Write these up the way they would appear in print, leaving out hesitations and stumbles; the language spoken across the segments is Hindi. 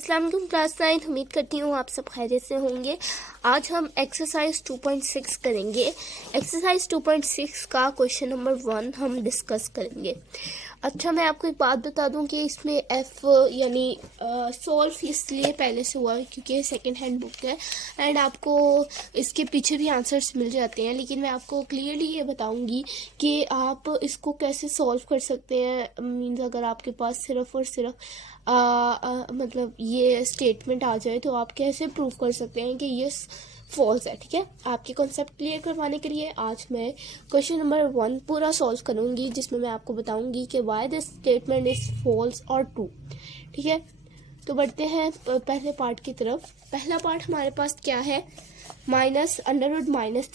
अस्सलाम वालेकुम क्लास 9। उम्मीद करती हूँ आप सब खैरियत से होंगे। आज हम एक्सरसाइज 2.6 करेंगे। एक्सरसाइज 2.6 का क्वेश्चन नंबर 1 हम डिस्कस करेंगे। अच्छा, मैं आपको एक बात बता दूं कि इसमें एफ यानी सॉल्व इसलिए पहले से हुआ क्योंकि सेकंड हैंड बुक है एंड आपको इसके पीछे भी आंसर्स मिल जाते हैं, लेकिन मैं आपको क्लियरली ये बताऊंगी कि आप इसको कैसे सॉल्व कर सकते हैं। मीन्स अगर आपके पास सिर्फ और सिर्फ मतलब ये स्टेटमेंट आ जाए तो आप कैसे प्रूव कर सकते हैं कि ये फॉल्स है। ठीक है, आपके कॉन्सेप्ट क्लियर करवाने के लिए आज मैं क्वेश्चन नंबर 1 पूरा सॉल्व करूंगी, जिसमें मैं आपको बताऊंगी कि why this statement is false और ट्रू। ठीक है, तो बढ़ते हैं पहले पार्ट की तरफ। पहला पार्ट हमारे पास क्या है, minus under root minus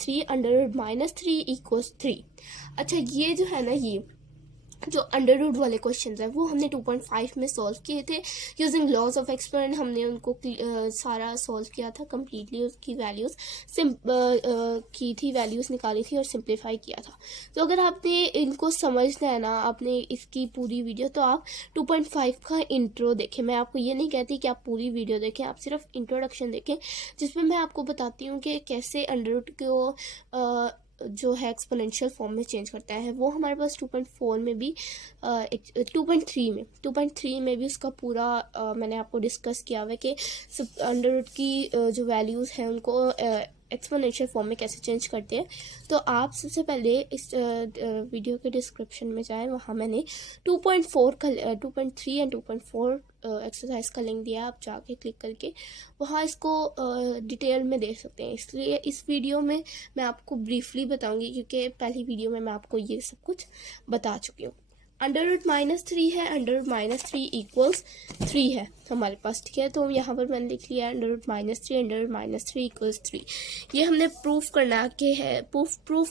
three equals 3। अच्छा, ये जो है ना, ये जो अंडर रूट वाले क्वेश्चंस है वो हमने 2.5 में सॉल्व किए थे यूजिंग लॉज ऑफ एक्सपेरिमेंट। हमने उनको सारा सॉल्व किया था कंप्लीटली, उसकी वैल्यूज की थी, वैल्यूज निकाली थी और सिंप्लीफाई किया था। तो अगर आपने इनको समझना है ना, आपने इसकी पूरी वीडियो, तो आप 2.5 का इंट्रो देखें। मैं आपको ये नहीं कहती कि आप पूरी वीडियो देखें, आप सिर्फ इंट्रोडक्शन देखें, जिसमें मैं आपको बताती हूँ कि कैसे अंडर रूट को जो है एक्सपोनेंशियल फॉर्म में चेंज करता है। वो हमारे पास 2.4 में भी 2.3 में भी उसका पूरा मैंने आपको डिस्कस किया हुआ है कि अंडर रूट की जो वैल्यूज़ हैं उनको एक्सपोनेंशियल फॉर्म में कैसे चेंज करते हैं। तो आप सबसे पहले इस वीडियो के डिस्क्रिप्शन में जाएं, वहाँ मैंने 2.3 एंड 2.4 एक्सरसाइज का लिंक दिया है, आप जाके क्लिक करके वहाँ इसको डिटेल में देख सकते हैं। इसलिए इस वीडियो में मैं आपको ब्रीफली बताऊंगी क्योंकि पहली वीडियो में मैं आपको ये सब कुछ बता चुकी हूँ। अंडर रूट -3 है, अंडर रूट -3 इक्वल्स 3 है हमारे पास। ठीक है, तो यहाँ पर मैंने लिख लिया under root -3 under root -3 equals 3। ये हमने प्रूफ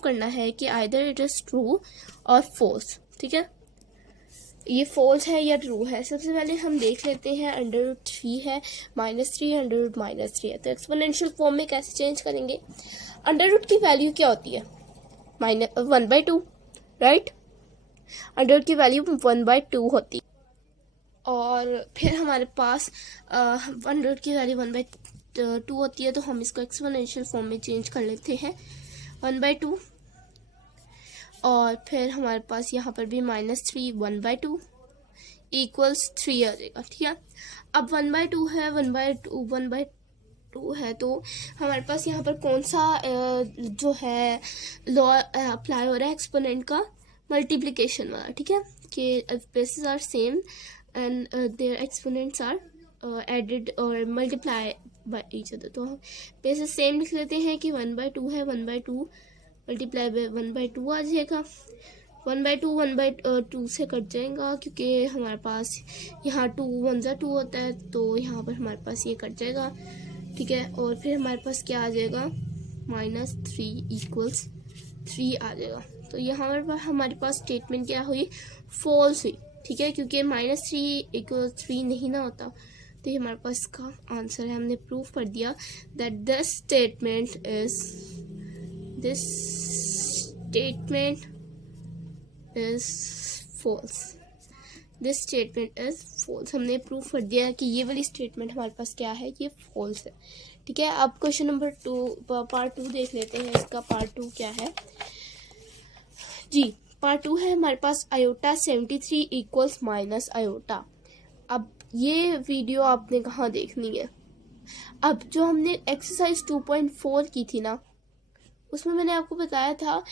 करना है कि आइदर इट इज ट्रू और फॉल्स। ठीक है, ये फॉल्स है या ट्रू है। सबसे पहले हम देख लेते हैं, अंडर रूट 3 है, -3 अंडर रूट -3 है, तो एक्सपोनेंशियल फॉर्म में कैसे चेंज करेंगे। अंडर रूट की वैल्यू क्या होती है, 1/2, राइट। अंडर रूट की वैल्यू 1/2 होती है, और फिर हमारे पास अंडर रूट की वैल्यू 1/2 होती है, तो हम इसको एक्सपोनेंशियल फॉर्म में चेंज कर लेते हैं 1/2, और फिर हमारे पास यहाँ पर भी -3 1/2 इक्वल्स 3 आ जाएगा। ठीक है, अब 1/2 है, 1/2 है, तो हमारे पास यहाँ पर कौन सा जो है लॉ अप्लाई हो रहा है, एक्सपोनेंट का मल्टीप्लिकेशन वाला। ठीक है, कि basis are same and their exponents are added और मल्टीप्लाई बाय ईच अदर। तो हम बेसिस सेम लिख लेते हैं कि 1/2 है, 1/2 मल्टीप्लाई बाय 1/2 आ जाएगा। 1/2 से कट जाएगा क्योंकि हमारे पास यहाँ 2 1 2 होता है, तो यहाँ पर हमारे पास ये कट जाएगा। ठीक है, और फिर हमारे पास क्या आ जाएगा, -3 इक्वल्स 3 आ जाएगा। तो यहाँ पर हमारे पास स्टेटमेंट क्या हुई, फॉल्स हुई। ठीक है, क्योंकि -3 इक्वल 3 नहीं ना होता, तो ये हमारे पास इसका आंसर है। हमने प्रूव कर दिया that this statement is false। This statement is false। हमने प्रूव कर दिया कि ये वाली स्टेटमेंट हमारे पास क्या है, ये false है। ठीक है, अब क्वेश्चन नंबर 2 पार्ट 2 देख लेते हैं। इसका पार्ट 2 क्या है जी। पार्ट 2 है हमारे पास आयोटा 73 इक्वल्स माइनस आयोटा। अब ये वीडियो आपने कहाँ देखनी है, अब जो हमने एक्सरसाइज 2.4 की थी ना, उसमें मैंने आपको बताया था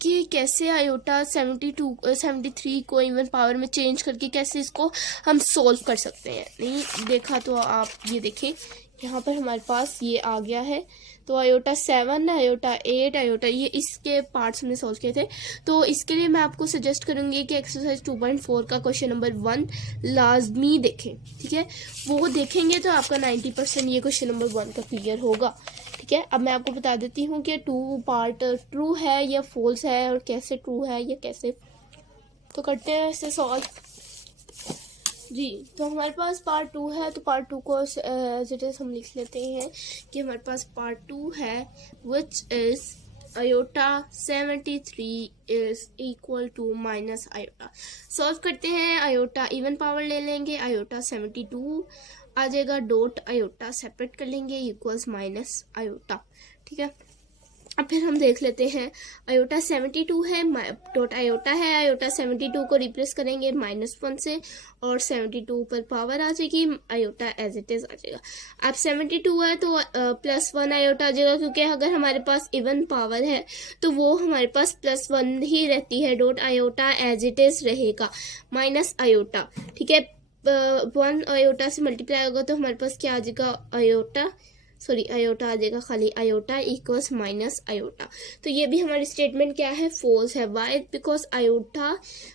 कि कैसे आयोटा 73 को इवन पावर में चेंज करके कैसे इसको हम सोल्व कर सकते हैं। नहीं देखा तो आप ये देखें, यहाँ पर हमारे पास ये आ गया है। तो आयोटा 7, आयोटा 8, आयोटा, ये इसके पार्ट्स हमने सोल्व किए थे। तो इसके लिए मैं आपको सजेस्ट करूँगी कि एक्सरसाइज 2.4 का क्वेश्चन नंबर 1 लाजमी देखें। ठीक है, वो देखेंगे तो आपका 90% ये क्वेश्चन नंबर 1 का क्लियर होगा। ठीक है, अब मैं आपको बता देती हूँ कि 2 पार्ट ट्रू है या फॉल्स है, और कैसे ट्रू है या कैसे। तो करते हैं इसे सॉल्व जी। तो हमारे पास पार्ट 2 है, तो पार्ट 2 को एज इट इज हम लिख लेते हैं कि हमारे पास पार्ट 2 है which is iota 73 is equal to minus iota. Solve करते हैं, आयोटा इवन पावर ले लेंगे, आयोटा 72 आ जाएगा डॉट आयोटा, सेपरेट कर लेंगे, इक्वल्स माइनस आयोटा। ठीक है, अब फिर हम देख लेते हैं आयोटा 72 है, डॉट आयोटा है, आयोटा 72 को रिप्लेस करेंगे -1 से और 72 पर पावर आ जाएगी, आयोटा एज इट इज आ जाएगा। अब 72 है तो +1 आयोटा आ जाएगा, क्योंकि अगर हमारे पास इवन पावर है तो वो हमारे पास +1 ही रहती है, dot iota as it is रहेगा माइनस आयोटा। ठीक है, 1 आयोटा से मल्टीप्लाई होगा तो हमारे पास क्या आ जाएगा, आयोटा आ जाएगा, खाली आयोटा इक्वल्स माइनस आयोटा। तो ये भी हमारी स्टेटमेंट क्या है, फॉल्स है। वाई? बिकॉज आयोटा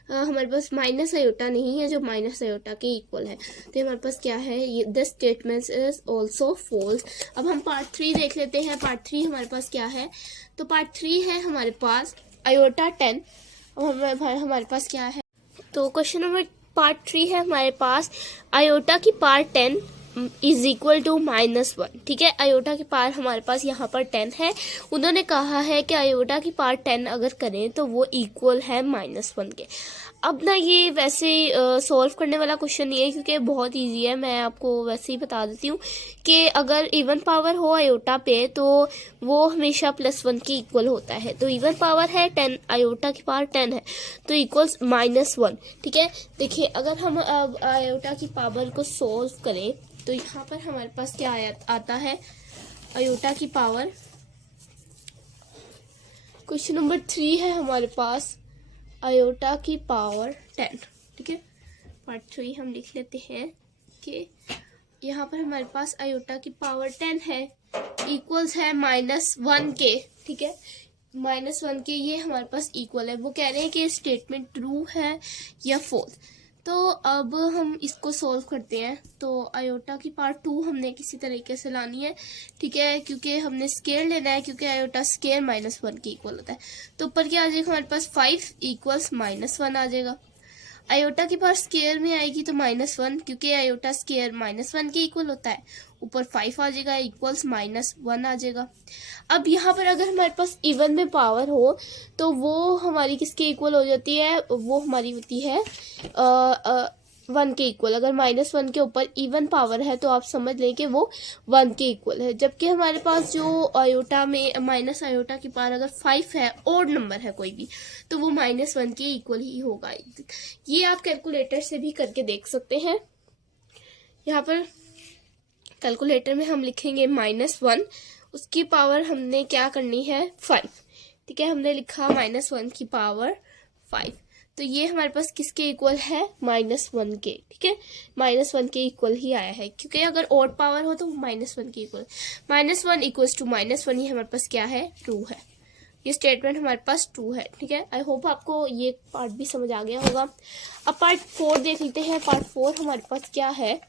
हमारे पास माइनस आयोटा नहीं है जो माइनस आयोटा के इक्वल है, तो हमारे पास क्या है, this statement is also false. अब हम पार्ट 3 देख लेते हैं। पार्ट 3 हमारे पास क्या है, तो पार्ट 3 है हमारे पास आयोटा 10। और हमारे पास क्या है, तो क्वेश्चन नंबर पार्ट 3 है हमारे पास आयोटा की पावर 10 इज इक्वल टू -1। ठीक है, आयोटा की पावर हमारे पास यहाँ पर 10 है, उन्होंने कहा है कि आयोटा की पावर 10 अगर करें तो वो इक्वल है -1 के। अब ना ये वैसे सॉल्व करने वाला क्वेश्चन नहीं है, क्योंकि बहुत इजी है, मैं आपको वैसे ही बता देती हूँ कि अगर इवन पावर हो आयोटा पे तो वो हमेशा +1 के इक्वल होता है। तो इवन पावर है 10, आयोटा की पावर 10 है तो इक्वल्स -1। ठीक है, देखिए अगर हम अब आयोटा की पावर को सॉल्व करें तो यहाँ पर हमारे पास क्या आता है, आयोटा की पावर, क्वेश्चन नंबर 3 है हमारे पास आयोटा की पावर 10। ठीक है, पार्ट 3 हम लिख लेते हैं कि यहाँ पर हमारे पास आयोटा की पावर 10 है, इक्वल्स है -1 के। ठीक है, -1 के ये हमारे पास इक्वल है। वो कह रहे हैं कि स्टेटमेंट ट्रू है या फॉल्स। तो अब हम इसको सॉल्व करते हैं। तो आयोटा की पावर 2 हमने किसी तरीके से लानी है। ठीक है, क्योंकि हमने स्केयर लेना है, क्योंकि आयोटा स्केयर -1 के इक्वल होता है। तो ऊपर क्या आ जाएगा हमारे पास, 5 इक्वल्स -1 आ जाएगा। आयोटा की पावर स्केयर में आएगी तो -1, क्योंकि आयोटा स्केयर -1 के इक्वल होता है, ऊपर 5 आ जाएगा, इक्वल्स -1 आ जाएगा। अब यहाँ पर अगर हमारे पास इवन में पावर हो तो वो हमारी किसके इक्वल हो जाती है, वो हमारी होती है 1 के इक्वल। अगर -1 के ऊपर इवन पावर है तो आप समझ लें कि वो 1 के इक्वल है। जबकि हमारे पास जो आयोटा में माइनस आयोटा की पावर अगर 5 है, ऑड नंबर है कोई भी, तो वो -1 के इक्वल ही होगा। ये आप कैलकुलेटर से भी करके देख सकते हैं। यहाँ पर कैलकुलेटर में हम लिखेंगे -1, उसकी पावर हमने क्या करनी है, 5। ठीक है, हमने लिखा -1 की पावर 5, तो ये हमारे पास किसके इक्वल है, -1 के। ठीक है, -1 के इक्वल ही आया है, क्योंकि अगर ऑड पावर हो तो -1 के इक्वल, -1 इक्वल्स टू -1, ये हमारे पास क्या है, ट्रू है। ये स्टेटमेंट हमारे पास ट्रू है। ठीक है, आई होप आपको ये पार्ट भी समझ आ गया होगा। अब पार्ट 4 देख लेते हैं। पार्ट 4 हमारे पास क्या है,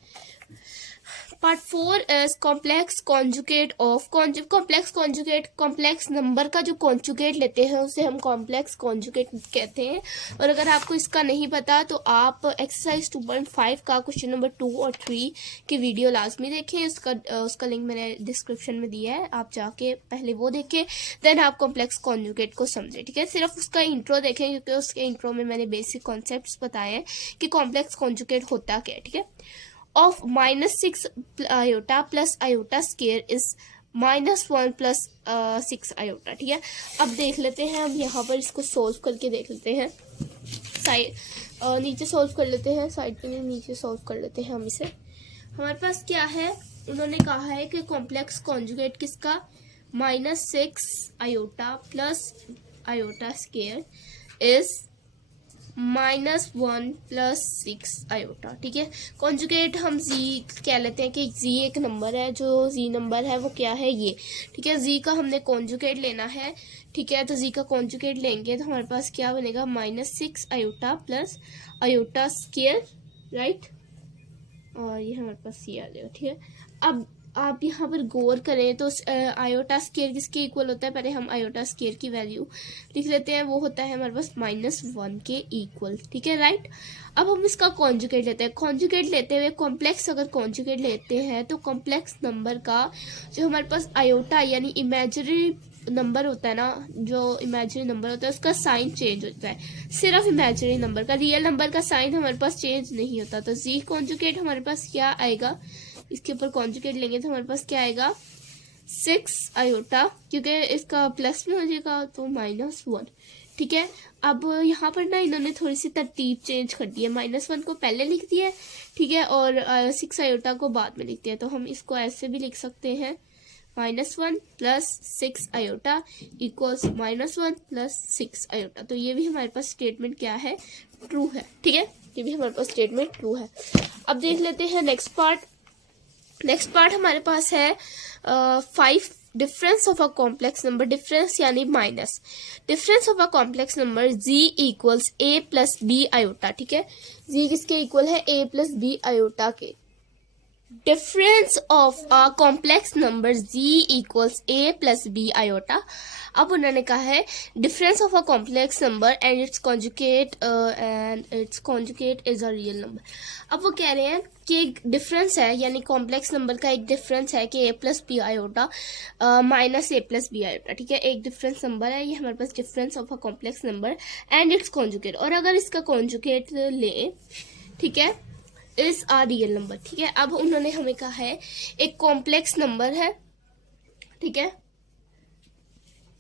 part 4 is complex conjugate of complex conjugate. Complex number का जो कॉन्जुगेट लेते हैं उसे हम कॉम्प्लेक्स कॉन्जुगेट कहते हैं। और अगर आपको इसका नहीं पता तो आप एक्सरसाइज 2.5 का क्वेश्चन नंबर 2 और 3 की वीडियो लाजमी देखें, उसका लिंक मैंने डिस्क्रिप्शन में दिया है, आप जाके पहले वो देखें, देन आप कॉम्प्लेक्स कॉन्जुगेट को समझें। ठीक है, सिर्फ उसका इंट्रो देखें, क्योंकि उसके इंट्रो में मैंने बेसिक कॉन्सेप्ट्स बताए हैं कि कॉम्प्लेक्स कॉन्जुगेट होता क्या है। ठीक है, of -6 iota plus iota square is -1 plus 6 iota। ठीक है, अब देख लेते हैं, हम यहाँ पर इसको सोल्व करके देख लेते हैं। साइड नीचे सोल्व कर लेते हैं, साइड पे नहीं, नीचे सोल्व कर लेते हैं हम इसे। हमारे पास क्या है, उन्होंने कहा है कि कॉम्प्लेक्स कॉन्जुगेट किसका, -6 iota plus iota square is -1 plus 6 iota। ठीक है, कॉन्जुगेट हम जी कह लेते हैं कि जी एक नंबर है, जो जी नंबर है वो क्या है, ये। ठीक है, जी का हमने कॉन्जुगेट लेना है। ठीक है, तो जी का कॉन्जुगेट लेंगे तो हमारे पास क्या बनेगा, -6 iota plus iota square, right, और ये हमारे पास ये आ जाएगा। ठीक है, अब आप यहाँ पर गौर करें तो आयोटा स्केयर किसके इक्वल होता है, पहले हम आयोटा स्केयर की वैल्यू लिख लेते हैं, वो होता है हमारे पास -1 के इक्वल। ठीक है, राइट। अब हम इसका कॉन्जुगेट लेते हैं। कॉन्जुगेट लेते हुए कॉम्प्लेक्स अगर कॉन्जुगेट लेते हैं तो कॉम्प्लेक्स नंबर का जो हमारे पास आयोटा यानी इमेजिनरी नंबर होता है ना, जो इमेजिनरी नंबर होता है उसका साइन चेंज होता है, सिर्फ इमेजिनरी नंबर का, रियल नंबर का साइन हमारे पास चेंज नहीं होता। तो जी कॉन्जुगेट हमारे पास क्या आएगा, इसके ऊपर कॉन्जुगेट लेंगे तो हमारे पास क्या आएगा 6 आयोटा, क्योंकि इसका प्लस में हो जाएगा तो -1। ठीक है, अब यहाँ पर ना इन्होंने थोड़ी सी तरतीब चेंज कर दी है, -1 को पहले लिख दिया है, ठीक है, और 6 आयोटा को बाद में लिख दिया। तो हम इसको ऐसे भी लिख सकते हैं, -1 + 6 आयोटा इक्वल्स -1 + 6 आयोटा। तो ये भी हमारे पास स्टेटमेंट क्या है, ट्रू है। ठीक है, ये भी हमारे पास स्टेटमेंट ट्रू है। अब देख लेते हैं नेक्स्ट पार्ट। नेक्स्ट पार्ट हमारे पास है 5 difference of a complex number. Difference यानी minus. Difference of a complex number z equals a + b iota. ठीक है, z किसके इक्वल है, a + b आयोटा के। Difference of a complex number z equals a + b iota. अब उन्होंने कहा है difference of a complex number and its conjugate is a real number. अब वो कह रहे हैं कि एक डिफरेंस है, यानी कॉम्प्लेक्स नंबर का एक डिफरेंस है कि a + b iota minus a + b iota. ठीक है, एक डिफरेंस नंबर है, ये हमारे पास difference of a complex number and its conjugate, और अगर इसका कॉन्जुगेट लें, ठीक है, इज आ रियल नंबर। ठीक है, अब उन्होंने हमें कहा है एक कॉम्प्लेक्स नंबर है, ठीक है,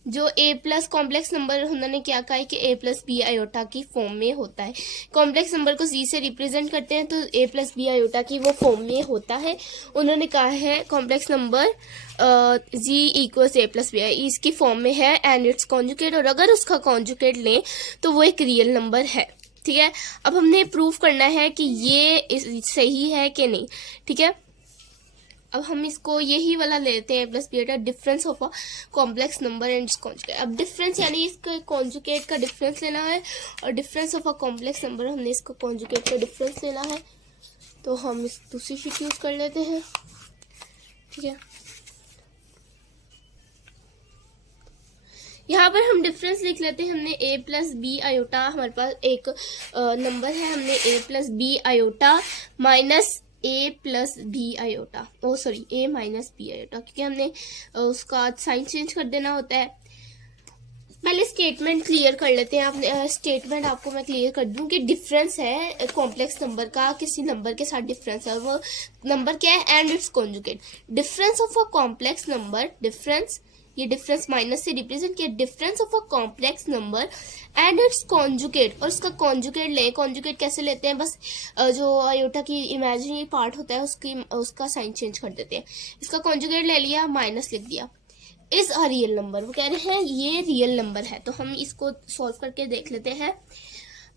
जो a+ कॉम्प्लेक्स नंबर उन्होंने क्या कहा है कि a + b आयोटा की फॉर्म में होता है। कॉम्प्लेक्स नंबर को z से रिप्रेजेंट करते हैं तो a + b आयोटा की वो फॉर्म में होता है। उन्होंने कहा है complex number z equals a + b इसकी फॉर्म में है एंड इट्स कॉन्जुगेट, और अगर उसका कॉन्जुगेट लें तो वो एक रियल नंबर है। ठीक है, अब हमने प्रूव करना है कि ये सही है कि नहीं। ठीक है, अब हम इसको यही वाला लेते हैं + b difference of a complex number and its conjugate. अब डिफरेंस यानी इसका कॉन्जुगेट का डिफरेंस लेना है, और difference of a complex number हमने इसका कॉन्जुगेट का डिफरेंस लेना है। तो हम इस दूसरी शीट यूज कर लेते हैं। ठीक है, यहाँ पर हम डिफरेंस लिख लेते हैं। हमने a + b आयोटा, हमारे पास एक नंबर है, हमने a + b iota minus a + b iota, a - b iota, क्योंकि हमने उसका साइन चेंज कर देना होता है। पहले स्टेटमेंट क्लियर कर लेते हैं। आपने स्टेटमेंट आपको मैं क्लियर कर दूं कि डिफरेंस है कॉम्प्लेक्स नंबर का, किसी नंबर के साथ डिफरेंस है, वो नंबर क्या है, and its conjugate. Difference of a complex number, difference, ये डिफरेंस माइनस से रिप्रेजेंट किया, difference of a complex number and its conjugate, और इसका कॉन्जुगेट ले। कॉन्जुगेट कैसे लेते हैं, बस जो आयोटा की इमेजिनरी पार्ट होता है उसका साइन चेंज कर देते हैं। इसका कॉन्जुगेट ले लिया, माइनस लिख दिया, इज अ रियल नंबर। वो कह रहे हैं ये रियल नंबर है। तो हम इसको सॉल्व करके देख लेते हैं।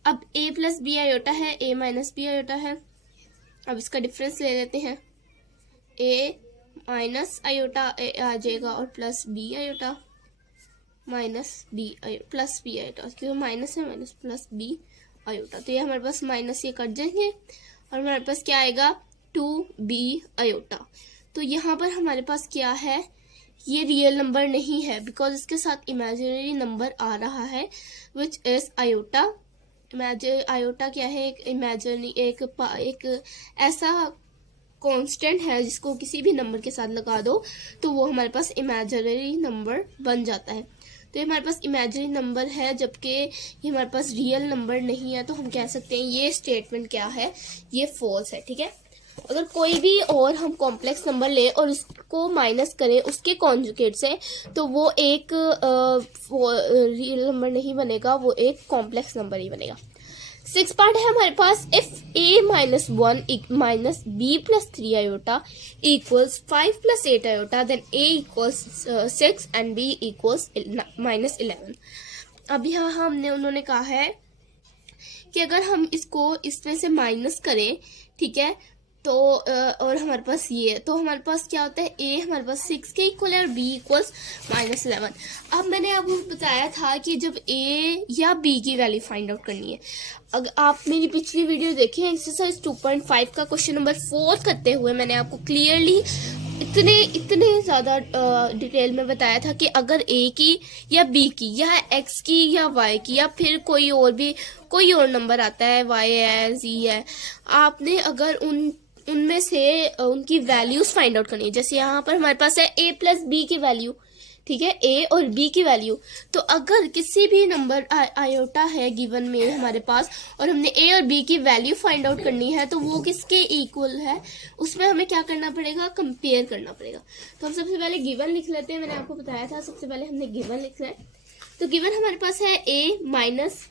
अब a + b आयोटा है, a - b आयोटा है। अब इसका डिफरेंस ले लेते हैं, a - आयोटा आ जाएगा और +b iota -b +b iota, क्योंकि माइनस है, माइनस +b आयोटा। तो ये हमारे पास माइनस ये कट जाएंगे और हमारे पास क्या आएगा 2b आयोटा। तो यहाँ पर हमारे पास क्या है, ये रियल नंबर नहीं है, बिकॉज इसके साथ इमेजिनरी नंबर आ रहा है विच इज आयोटा। आयोटा क्या है, एक इमेजिनरी एक ऐसा कांस्टेंट है जिसको किसी भी नंबर के साथ लगा दो तो वो हमारे पास इमेजिनरी नंबर बन जाता है। तो ये हमारे पास इमेजिनरी नंबर है, जबकि ये हमारे पास रियल नंबर नहीं है। तो हम कह सकते हैं ये स्टेटमेंट क्या है, ये फॉल्स है। ठीक है, अगर कोई भी और हम कॉम्प्लेक्स नंबर लें और उसको माइनस करें उसके कॉन्जुगेट से, तो वो एक रियल नंबर नहीं बनेगा, वो एक कॉम्प्लेक्स नंबर ही बनेगा। 6 पार्ट है हमारे पास। If a - 1 - b + 3 iota equals 5 + 8 iota, then a equals 6 and b equals -11। अब यहाँ हमने उन्होंने कहा है कि अगर हम इसको इसमें से माइनस करें, ठीक है, तो और हमारे पास ये, तो हमारे पास क्या होता है, a हमारे पास 6 के इक्वल है और b इक्वल्स -11। अब मैंने आपको बताया था कि जब a या b की वैल्यू फाइंड आउट करनी है, अगर आप मेरी पिछली वीडियो देखें एक्सरसाइज 2.5 का क्वेश्चन नंबर 4 करते हुए मैंने आपको क्लियरली इतने ज़्यादा डिटेल में बताया था कि अगर a की या b की या x की या y की या फिर कोई और नंबर आता है, y है, z है, आपने अगर उनमें से उनकी वैल्यूज फाइंड आउट करनी है। जैसे यहाँ पर हमारे पास है a + b की वैल्यू, ठीक है, ए और बी की वैल्यू। तो अगर किसी भी नंबर आयोटा है गिवन में हमारे पास और हमने ए और बी की वैल्यू फाइंड आउट करनी है तो वो किसके इक्वल है, उसमें हमें क्या करना पड़ेगा, कंपेयर करना पड़ेगा। तो हम सबसे पहले गिवन लिख लेते हैं। मैंने आपको बताया था सबसे पहले हमने गिवन लिखना है। तो गिवन हमारे पास है ए माइनस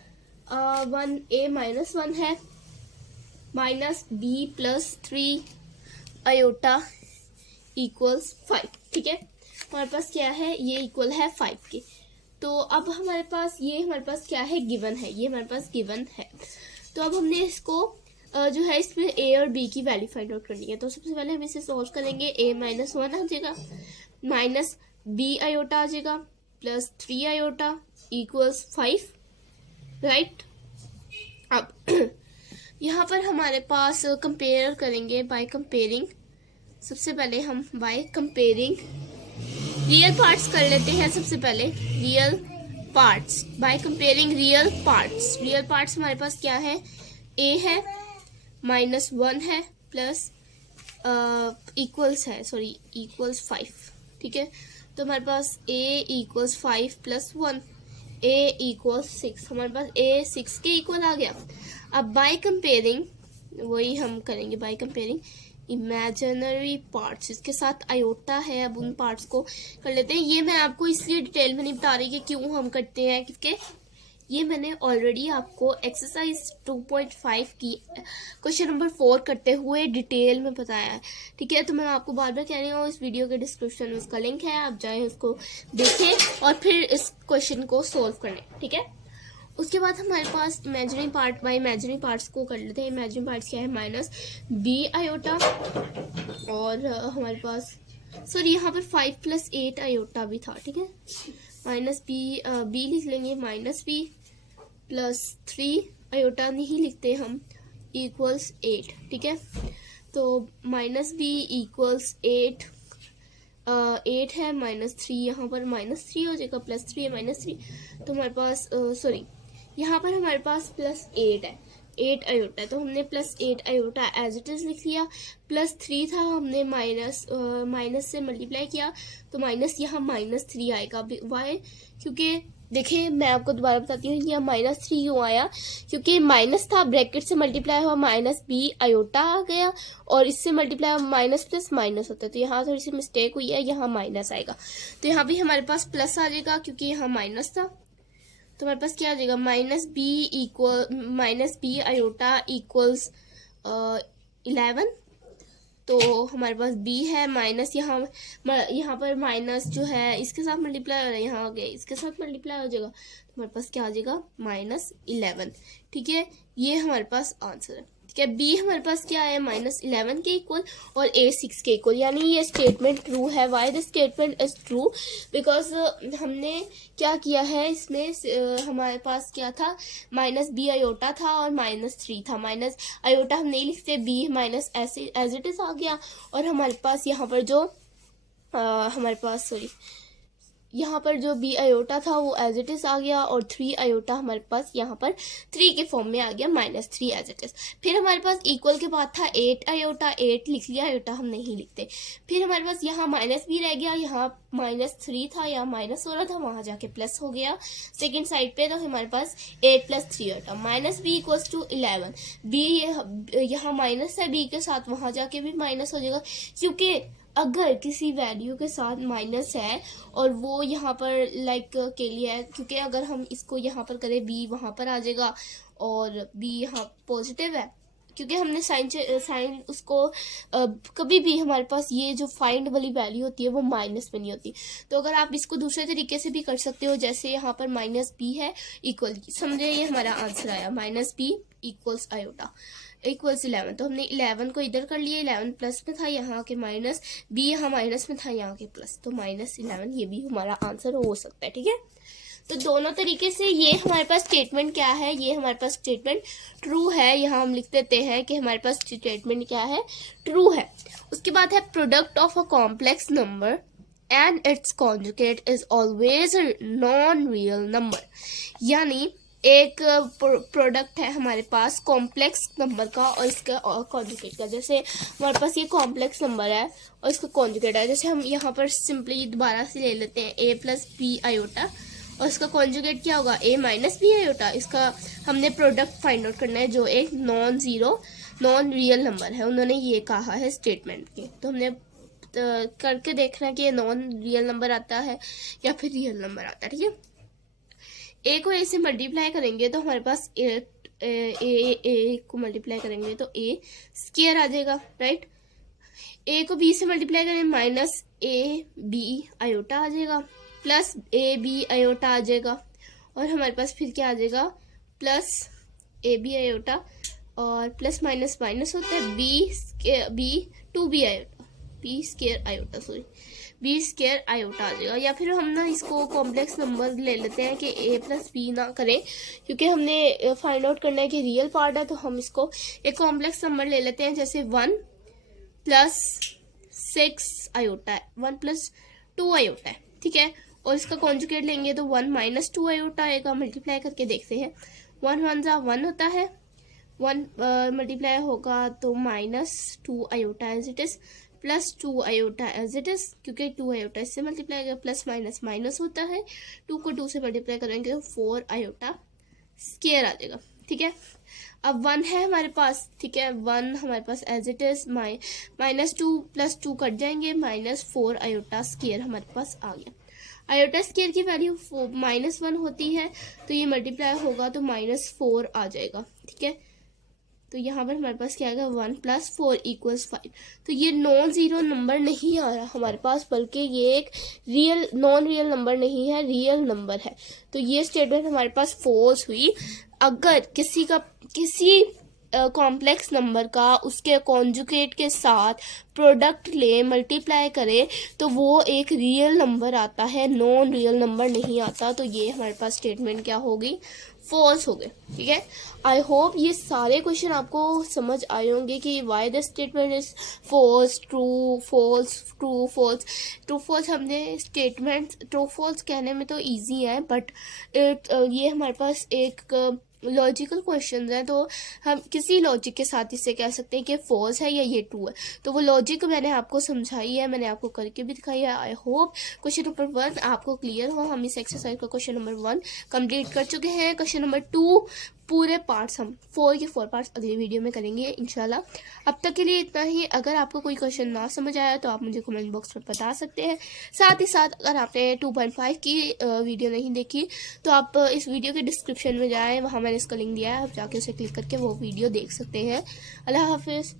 वन है minus B plus 3 iota equals 5। ठीक है, हमारे पास क्या है, ये इक्वल है 5 के। तो अब हमारे पास क्या है, गिवन है, ये हमारे पास गिवन है। तो अब हमने इसको जो है इसमें ए और बी की वैल्यू फाइंड आउट करनी है। तो सबसे पहले हम इसे सॉल्व करेंगे। ए माइनस 1 आ जाएगा माइनस बी आयोटा आ जाएगा प्लस 3 आयोटा इक्वल्स 5, राइट। अब यहाँ पर हमारे पास कंपेयर करेंगे बाय कंपेयरिंग। सबसे पहले हम बाय कंपेयरिंग रियल पार्ट्स कर लेते हैं। सबसे पहले real parts, by comparing real parts हमारे पास क्या है, ए है माइनस 1 है प्लस इक्वल्स 5। ठीक है, तो हमारे पास ए इक्वल्स 5 प्लस 1, ए इक्वल्स 6। हमारे पास ए 6 के इक्वल आ गया। अब बाय कंपेयरिंग वही हम करेंगे, बाय कंपेयरिंग इमेजिनरी पार्ट्स, इसके साथ आयोटा है। अब उन पार्ट्स को कर लेते हैं। ये मैं आपको इसलिए डिटेल में नहीं बता रही कि क्यों हम करते हैं, क्योंकि ये मैंने ऑलरेडी आपको एक्सरसाइज 2.5 की क्वेश्चन नंबर 4 करते हुए डिटेल में बताया है। ठीक है, तो मैं आपको बार बार कह रही हूँ, इस वीडियो के डिस्क्रिप्शन में उसका लिंक है, आप जाएं उसको देखें और फिर इस क्वेश्चन को सोल्व करें। ठीक है, उसके बाद हमारे पास imaginary part, by imaginary parts को कर लेते हैं। इमेजिनरी पार्ट्स क्या है, माइनस बी आयोटा और हमारे पास यहाँ पर 5 प्लस 8 आयोटा भी था। ठीक है, माइनस बी लिख लेंगे माइनस बी प्लस 3 आयोटा नहीं लिखते हम, इक्वल्स 8। ठीक है, तो माइनस बी इक्वल्स 8 है माइनस 3, यहाँ पर माइनस 3 हो जाएगा, प्लस 3 है माइनस 3। तो हमारे पास यहाँ पर हमारे पास प्लस 8 है, 8 आयोटा है, तो हमने plus 8 iota as it is लिख लिया। प्लस 3 था, हमने माइनस से मल्टीप्लाई किया तो माइनस यहाँ माइनस 3 आएगा। वाई, क्योंकि देखिए मैं आपको दोबारा बताती हूँ यहाँ माइनस 3 क्यों आया, क्योंकि माइनस था, ब्रैकेट से मल्टीप्लाई हुआ माइनस बी आयोटा आ गया और इससे मल्टीप्लाई हुआ माइनस प्लस माइनस होता है। तो यहाँ थोड़ी सी मिस्टेक हुई है, यहाँ माइनस आएगा। तो यहाँ भी हमारे पास प्लस आ जाएगा क्योंकि यहाँ माइनस था। तो हमारे पास क्या आ जाएगा, माइनस बी आयोटा इक्वल्स 11। तो हमारे पास b है माइनस, यहाँ पर माइनस जो है इसके साथ मल्टीप्लाई हो रहा है, यहाँ आ गया इसके साथ मल्टीप्लाई हो जाएगा। तो हमारे पास क्या आ जाएगा, माइनस 11। ठीक है, ये हमारे पास आंसर है। ठीक है, b हमारे पास क्या है, माइनस 11 के इक्वल और a 6 के इक्वल, यानी ये स्टेटमेंट ट्रू है। Y the statement is true, because हमने क्या किया है इसमें, हमारे पास क्या था, माइनस बी आयोटा था और माइनस 3 था। माइनस आयोटा हम नहीं लिखते, बी माइनस ऐसे एज इट इज आ गया और हमारे पास यहाँ पर जो यहाँ पर जो बी आयोटा था वो एज इट इज आ गया और 3 आयोटा हमारे पास यहाँ पर 3 के फॉर्म में आ गया, माइनस 3 एज इट इज। फिर हमारे पास इक्वल के बाद था 8 आयोटा, 8 लिख लिया, आयोटा हम नहीं लिखते। फिर हमारे पास यहाँ माइनस भी रह गया, यहाँ माइनस 3 था, यहाँ माइनस हो रहा था, वहां जाके प्लस हो गया सेकेंड साइड पे। तो हमारे पास 8 plus 3 iota minus B equals to 11। B यहाँ माइनस है, बी के साथ वहां जाके भी माइनस हो जाएगा, क्योंकि अगर किसी वैल्यू के साथ माइनस है और वो यहाँ पर लाइक के लिए है, क्योंकि अगर हम इसको यहाँ पर करें b वहाँ पर आ जाएगा और b यहाँ पॉजिटिव है, क्योंकि हमने साइन उसको कभी भी हमारे पास ये जो फाइंड वाली वैल्यू होती है वो माइनस में नहीं होती। तो अगर आप इसको दूसरे तरीके से भी कर सकते हो, जैसे यहाँ पर माइनस बी है इक्वल, समझे ये हमारा आंसर आया, minus B equals iota equals 11। तो हमने 11 को इधर कर लिया, 11 प्लस में था, यहाँ के माइनस, बी यहाँ माइनस में था, यहाँ के प्लस, तो माइनस 11 ये भी हमारा आंसर हो सकता है। ठीक है, तो दोनों तरीके से ये हमारे पास स्टेटमेंट क्या है, ये हमारे पास स्टेटमेंट ट्रू है। यहाँ हम लिख देते हैं कि हमारे पास स्टेटमेंट क्या है, ट्रू है। उसके बाद है product of a complex number and its conjugate is always a non real number, यानी एक प्रोडक्ट है हमारे पास कॉम्प्लेक्स नंबर का और इसका कॉन्जुगेट का। जैसे हमारे पास ये कॉम्प्लेक्स नंबर है और इसका कॉन्जुगेट है। जैसे हम यहाँ पर सिंपली दोबारा से ले लेते हैं a प्लस बी आयोटा और इसका कॉन्जुगेट क्या होगा a माइनस बी आयोटा। इसका हमने प्रोडक्ट फाइंड आउट करना है जो एक non zero non real number है। उन्होंने ये कहा है स्टेटमेंट के, तो हमने करके देखना कि ये नॉन रियल नंबर आता है या फिर रियल नंबर आता है। ठीक है, ए को ए से मल्टीप्लाई करेंगे तो हमारे पास ए को मल्टीप्लाई करेंगे तो ए स्क्वायर आ जाएगा, राइट। ए को बी से मल्टीप्लाई करेंगे माइनस ए बी आयोटा आ जाएगा, प्लस ए बी आयोटा आ जाएगा, और हमारे पास फिर क्या आ जाएगा प्लस ए बी आयोटा, और प्लस माइनस माइनस होता है B two B iota, B square iota sorry B square iota आ जाएगा। या फिर हम ना इसको कॉम्प्लेक्स नंबर ले लेते हैं कि a प्लस बी ना करें, क्योंकि हमने फाइंड आउट करना है कि रियल पार्ट है, तो हम इसको एक कॉम्प्लेक्स नंबर ले लेते हैं। जैसे 1 प्लस 6 आयोटा है, 1 प्लस 2 आयोटा है, ठीक है। और इसका कॉन्जुगेट लेंगे तो 1 माइनस 2 आयोटा आएगा। मल्टीप्लाई करके देखते हैं, 1 1 जा 1 होता है, 1 मल्टीप्लाई होगा तो minus 2 iota as it is, plus 2 iota as it is, क्योंकि 2 आयोटा इससे मल्टीप्लाई करेंगे, प्लस माइनस माइनस होता है, 2 को 2 से मल्टीप्लाई करेंगे तो 4 आयोटा स्क्वायर आ जाएगा, ठीक है। अब 1 है हमारे पास, ठीक है, 1 हमारे पास as it is, minus 2 plus 2 cut जाएंगे, माइनस 4 आयोटा स्क्वायर हमारे पास आ गया। आयोटा स्क्वायर की वैल्यू -1 होती है, तो ये मल्टीप्लाई होगा तो -4 आ जाएगा, ठीक है। तो यहाँ पर हमारे पास क्या आएगा 1 प्लस 4 इक्वल्स 5। तो ये नॉन जीरो नंबर नहीं आ रहा हमारे पास, बल्कि ये एक नॉन रियल नंबर नहीं है, रियल नंबर है। तो ये स्टेटमेंट हमारे पास फॉल्स हुई। अगर किसी कॉम्प्लेक्स नंबर का उसके कॉन्जुगेट के साथ प्रोडक्ट ले मल्टीप्लाई करे तो वो एक रियल नंबर आता है, नॉन रियल नंबर नहीं आता। तो ये हमारे पास स्टेटमेंट क्या होगी, फॉल्स हो गए, ठीक है। आई होप ये सारे क्वेश्चन आपको समझ आए होंगे कि why the statement is false, true false, true false. True false हमने स्टेटमेंट ट्रू फॉल्स कहने में तो इजी है, बट ये हमारे पास एक लॉजिकल क्वेश्चन है, तो हम किसी लॉजिक के साथ इसे कह सकते हैं कि फॉल्स है या ये ट्रू है। तो वो लॉजिक मैंने आपको समझाई है, मैंने आपको करके भी दिखाई है। आई होप क्वेश्चन नंबर 1 आपको क्लियर हो। हम इस एक्सरसाइज का क्वेश्चन नंबर 1 कंप्लीट कर चुके हैं। क्वेश्चन नंबर 2 पूरे पार्ट्स हम 4 के 4 पार्ट्स अगली वीडियो में करेंगे इंशाल्लाह। अब तक के लिए इतना ही। अगर आपको कोई क्वेश्चन ना समझ आया तो आप मुझे कमेंट बॉक्स में बता सकते हैं। साथ ही साथ अगर आपने 2.5 की वीडियो नहीं देखी तो आप इस वीडियो के डिस्क्रिप्शन में जाएं, वहाँ मैंने इसका लिंक दिया है, आप जाके उसे क्लिक करके वो वीडियो देख सकते हैं। अल्लाह हाफिज़।